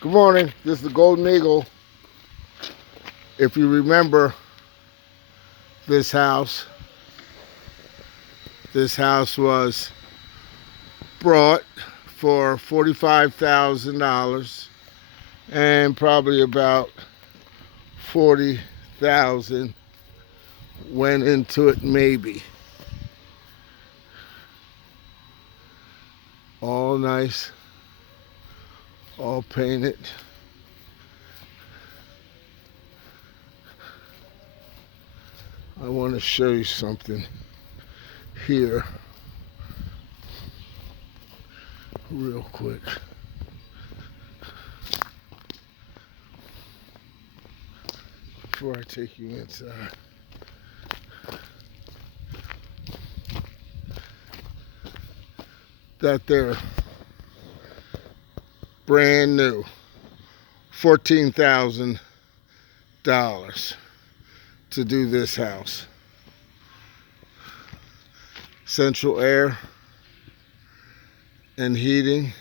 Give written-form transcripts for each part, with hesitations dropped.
Good morning. This is the Golden Eagle. If you remember this house, was brought for $45,000 and probably about 40,000 went into it maybe. All nice, all painted. I want to show you something here real quick. Before I take you inside. That there, brand new, $14,000 to do this house. Central air and heating.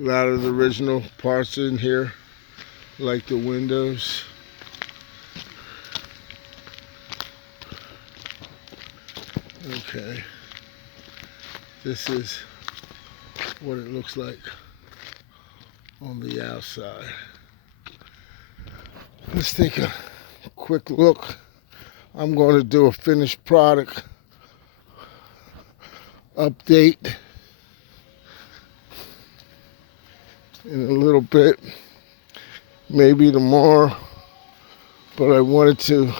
A lot of the original parts in here, like the windows. Okay, this is what it looks like on the outside. Let's take a quick look. I'm going to do a finished product update in a little bit, maybe tomorrow, but I wanted to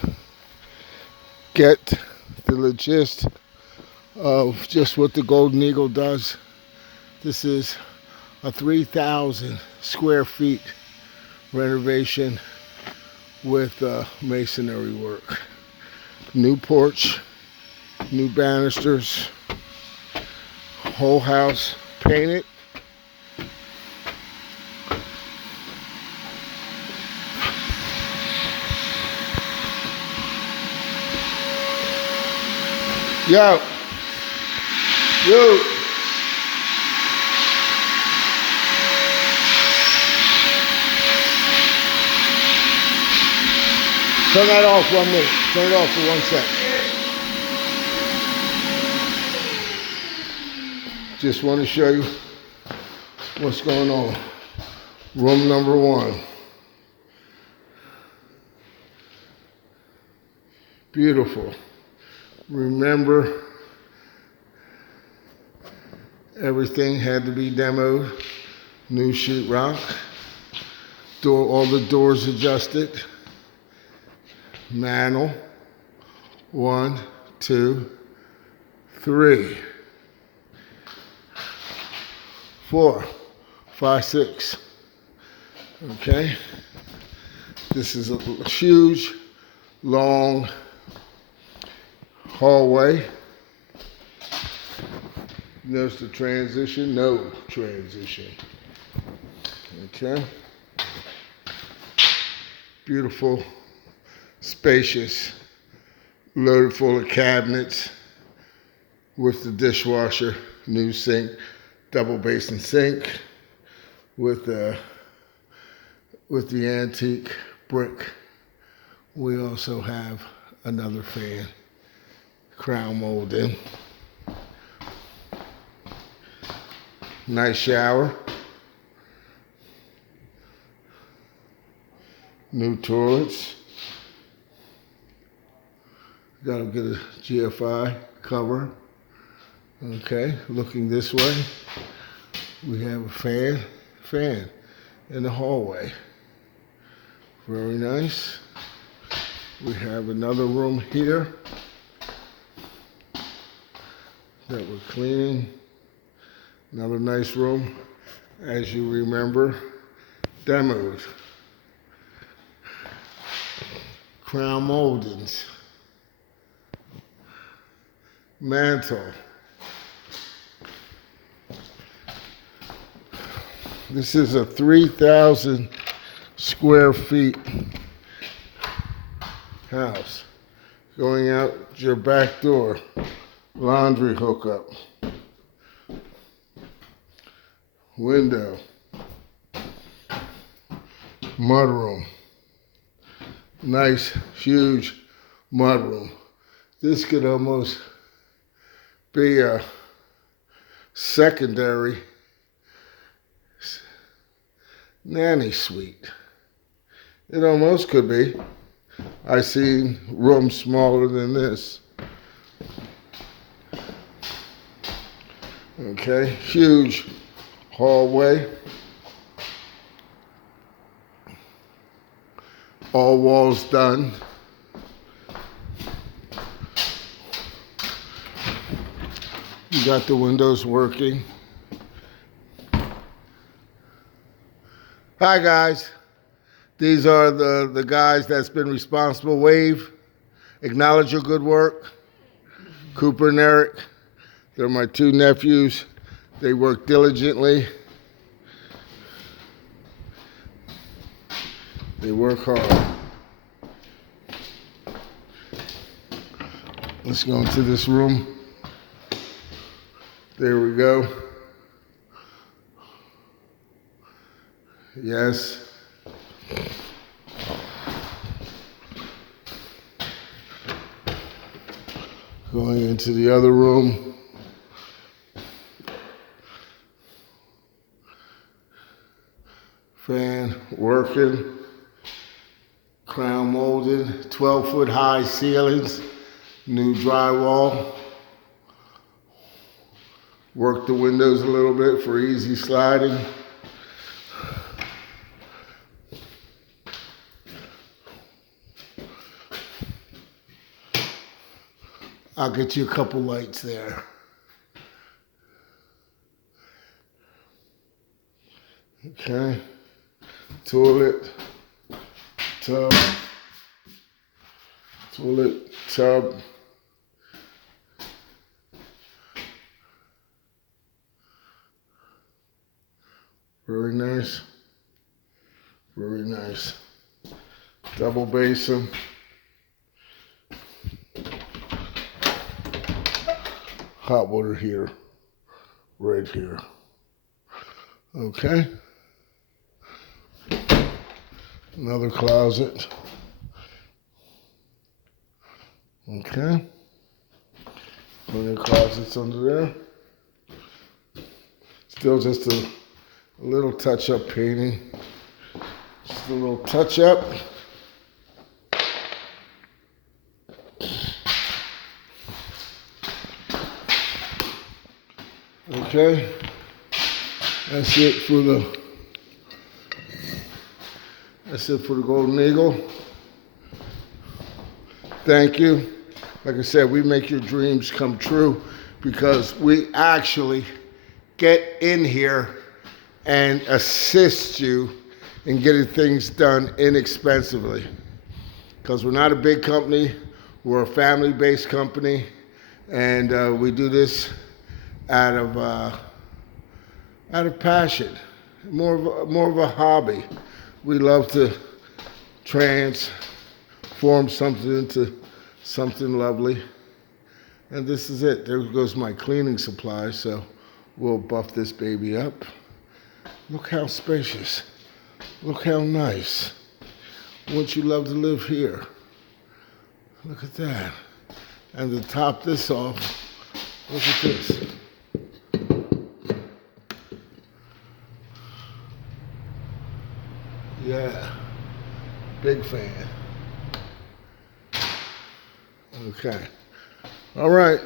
get the gist of just what the Golden Eagle does. This is a 3,000 square feet renovation with masonry work. New porch, new banisters, whole house painted. Yo. Turn that off 1 minute. Turn it off for 1 sec. Just want to show you what's going on. Room number 1. Beautiful. Remember, everything had to be demoed. New sheetrock. All the doors adjusted. Mantle. 1, 2, 3, 4, 5, 6. Okay. This is a huge, long hallway. Notice the transition? No transition. Okay. Beautiful, spacious, loaded full of cabinets with the dishwasher, new sink, double basin sink with the antique brick. We also have another fan, crown molding. Nice shower. New toilets. Gotta get a GFI cover. Okay, looking this way, we have a fan in the hallway. Very nice. We have another room here that we're cleaning. Another nice room, as you remember, demoed. Crown moldings. Mantle. This is a 3,000 square feet house. Going out your back door. Laundry hookup. Window. Mudroom. Nice, huge mudroom. This could almost be a secondary nanny suite. It almost could be. I've seen rooms smaller than this. Okay, huge hallway. All walls done. You got the windows working. Hi guys. These are the guys that's been responsible. Wave. Acknowledge your good work. Cooper and Eric. They're my two nephews. They work diligently. They work hard. Let's go into this room. There we go. Yes. Going into the other room. Fan working. Crown molded. 12-foot high ceilings. New drywall. Work the windows a little bit for easy sliding. I'll get you a couple lights there. Okay. Toilet, tub, toilet, tub. Very nice. Very nice. Double basin. Hot water here. Right here. Okay. Another closet. Okay. Plenty of closets under there. Still just a little touch-up painting. Just a little touch-up. Okay. That's it for the Golden Eagle. Thank you. Like I said, we make your dreams come true because we actually get in here and assist you in getting things done inexpensively. Because we're not a big company, we're a family-based company, and we do this out of passion, more of a hobby. We love to transform something into something lovely. And this is it. There goes my cleaning supply, so we'll buff this baby up. Look how spacious. Look how nice. Wouldn't you love to live here? Look at that. And to top this off, look at this. Yeah, big fan. Okay. All right.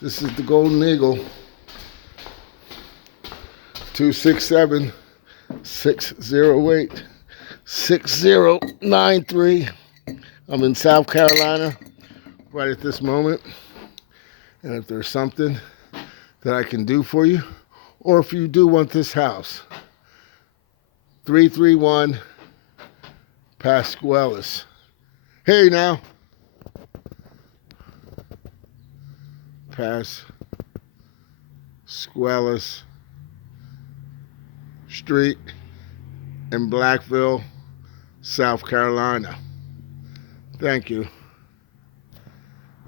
This is the Golden Eagle. 267-608-6093. I'm in South Carolina right at this moment. And if there's something that I can do for you, or if you do want this house, 331 Pascualis. Hey now. Pascualis Street in Blackville, South Carolina. Thank you.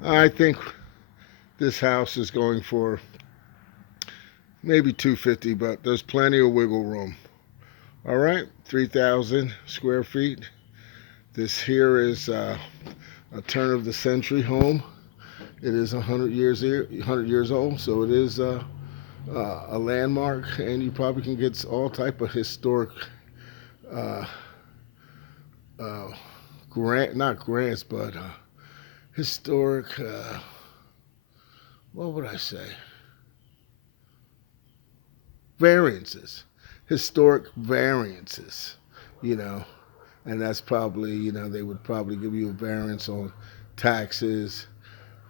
I think this house is going for maybe $250, but there's plenty of wiggle room. All right, 3,000 square feet. This here is a turn of the century home. It is 100 years old, so it is a landmark, and you probably can get all type of historic uh, uh, not grants, but historic. What would I say? Variances, historic variances. You know, and that's probably, they would probably give you a variance on taxes,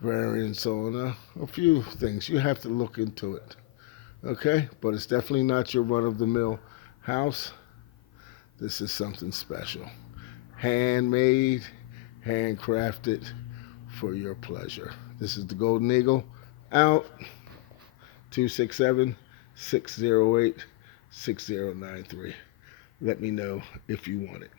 variance on a few things. You have to look into it. Okay, but it's definitely not your run-of-the-mill house. This is something special, handmade, handcrafted for your pleasure. This is the Golden Eagle, out. 267-608-6093. Let me know if you want it.